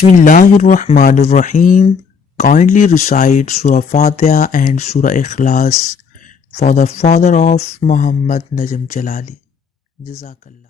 Bismillahirrahmanirrahim. Kindly recite Surah Fatiha and Surah Ikhlas for the father of Muhammad Najm Jalali. Jazakallah.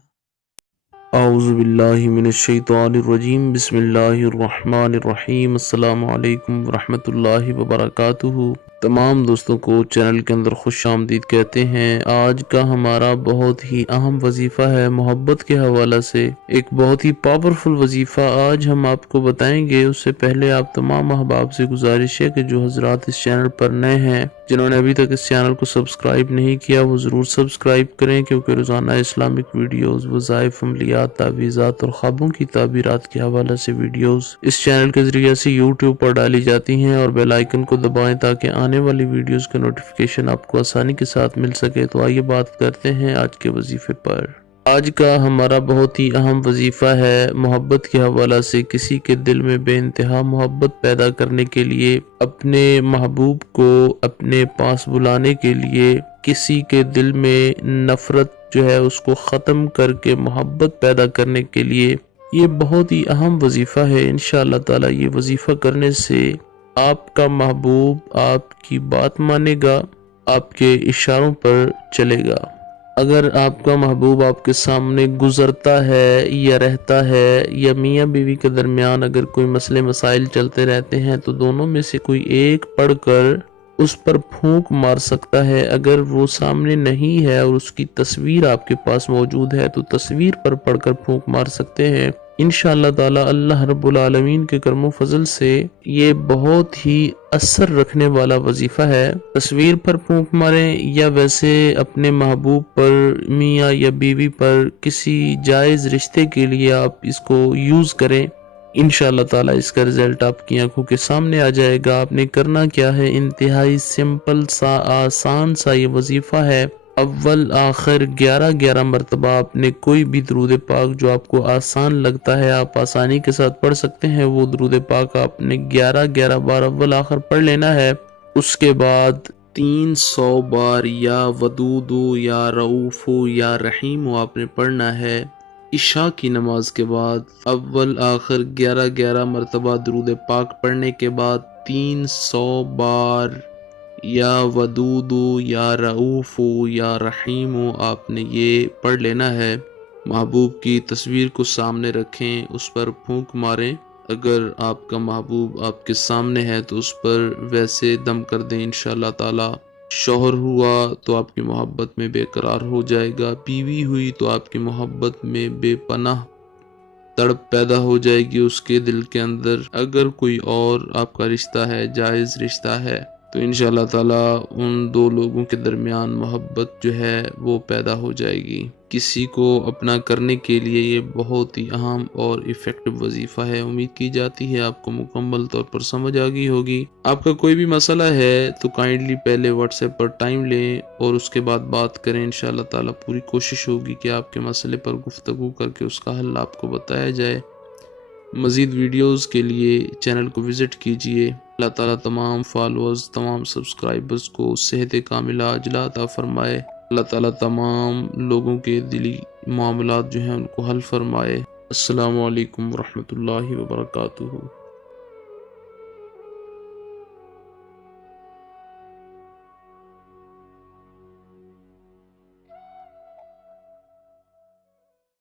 اعوذ باللہ من الشیطان الرجیم بسم اللہ الرحمن الرحیم السلام علیکم ورحمۃ اللہ وبرکاتہ۔ تمام دوستوں کو چینل کے اندر خوش آمدید کہتے ہیں۔ آج کا ہمارا بہت ہی اہم وظیفہ ہے محبت کے حوالہ سے، ایک بہت ہی پاورفل وظیفہ آج ہم آپ کو بتائیں گے۔ اس سے پہلے آپ تمام احباب سے گزارش ہے کہ جو حضرات اس چینل پر نئے ہیں، جنہوں نے ابھی تک اس چینل کو سبسکرائب نہیں کیا، وہ ضرور سبسکرائب کریں، کیونکہ روزانہ اسلامک ویڈیوز، وظائف، عملیات، تعویذات اور خوابوں کی تعبیرات کے حوالے سے ویڈیوز اس چینل کے ذریعے سے یوٹیوب پر ڈالی جاتی ہیں، اور بیل آئیکن کو دبائیں تاکہ آنے والی ویڈیوز کا نوٹیفیکیشن آپ کو آسانی کے ساتھ مل سکے۔ تو آئیے بات کرتے ہیں آج کے وظیفے پر۔ آج کا ہمارا بہت ہی اہم وظیفہ ہے محبت کے حوالہ سے کسی کے دل میں بے انتہا محبت پیدا کرنے کے لیے، اپنے محبوب کو اپنے پاس بلانے کے لیے، کسی کے دل میں نفرت جو ہے اس کو ختم کر کے محبت پیدا کرنے کے لیے۔ یہ بہت ہی اہم وظیفہ ہے۔ انشاءاللہ تعالی یہ وظیفہ کرنے سے آپ کا محبوب آپ کی بات مانے گا، آپ کے اشاروں پر چلے گا۔ اگر آپ کا محبوب آپ کے سامنے گزرتا ہے یا رہتا ہے، یا میاں بیوی کے درمیان اگر کوئی مسئلے مسائل چلتے رہتے ہیں، تو دونوں میں سے کوئی ایک پڑھ کر اس پر پھونک مار سکتا ہے۔ اگر وہ سامنے نہیں ہے اور اس کی تصویر آپ کے پاس موجود ہے، تو تصویر پر پڑھ کر پھونک مار سکتے ہیں۔ انشاءاللہ تعالی اللہ رب العالمین کے کرم و فضل سے یہ بہت ہی اثر رکھنے والا وظیفہ ہے۔ تصویر پر پھونک ماریں یا ویسے اپنے محبوب پر، میاں یا بیوی پر، کسی جائز رشتے کے لیے آپ اس کو یوز کریں۔ انشاءاللہ تعالی اس کا رزلٹ آپ کی آنکھوں کے سامنے آ جائے گا۔ آپ نے کرنا کیا ہے، انتہائی سمپل سا، آسان سا یہ وظیفہ ہے۔ اول آخر 11 مرتبہ آپ نے کوئی بھی درود پاک جو آپ کو آسان لگتا ہے، آپ آسانی کے ساتھ پڑھ سکتے ہیں، وہ درود پاک آپ نے 11 بار اول آخر پڑھ لینا ہے۔ اس کے بعد 300 بار یا ودود یا رؤوف یا رحیم آپ نے پڑھنا ہے۔ عشاء کی نماز کے بعد اول آخر 11 مرتبہ درود پاک پڑھنے کے بعد 300 بار یا ودود یا رؤوف یا رحیم آپ نے یہ پڑھ لینا ہے۔ محبوب کی تصویر کو سامنے رکھیں، اس پر پھونک ماریں۔ اگر آپ کا محبوب آپ کے سامنے ہے تو اس پر ویسے دم کر دیں۔ انشاءاللہ تعالی شوہر ہوا تو آپ کی محبت میں بے قرار ہو جائے گا، بیوی ہوئی تو آپ کی محبت میں بے پناہ تڑپ پیدا ہو جائے گی اس کے دل کے اندر۔ اگر کوئی اور آپ کا رشتہ ہے، جائز رشتہ ہے، تو انشاءاللہ تعالی ان دو لوگوں کے درمیان محبت جو ہے وہ پیدا ہو جائے گی۔ کسی کو اپنا کرنے کے لیے یہ بہت ہی اہم اور ایفیکٹو وظیفہ ہے۔ امید کی جاتی ہے آپ کو مکمل طور پر سمجھ آ گئی ہوگی۔ آپ کا کوئی بھی مسئلہ ہے تو کائنڈلی پہلے واٹس ایپ پر ٹائم لیں اور اس کے بعد بات کریں۔ انشاءاللہ تعالی پوری کوشش ہوگی کہ آپ کے مسئلے پر گفتگو کر کے اس کا حل آپ کو بتایا جائے۔ مزید ویڈیوز کے لیے چینل کو وزٹ کیجئے۔ اللہ تعالیٰ تمام فالوورز، تمام سبسکرائبرز کو صحت کاملہ عاجلہ عطا فرمائے۔ اللہ تعالیٰ تمام لوگوں کے دلی معاملات جو ہیں ان کو حل فرمائے۔ السلام علیکم ورحمۃ اللہ وبرکاتہ۔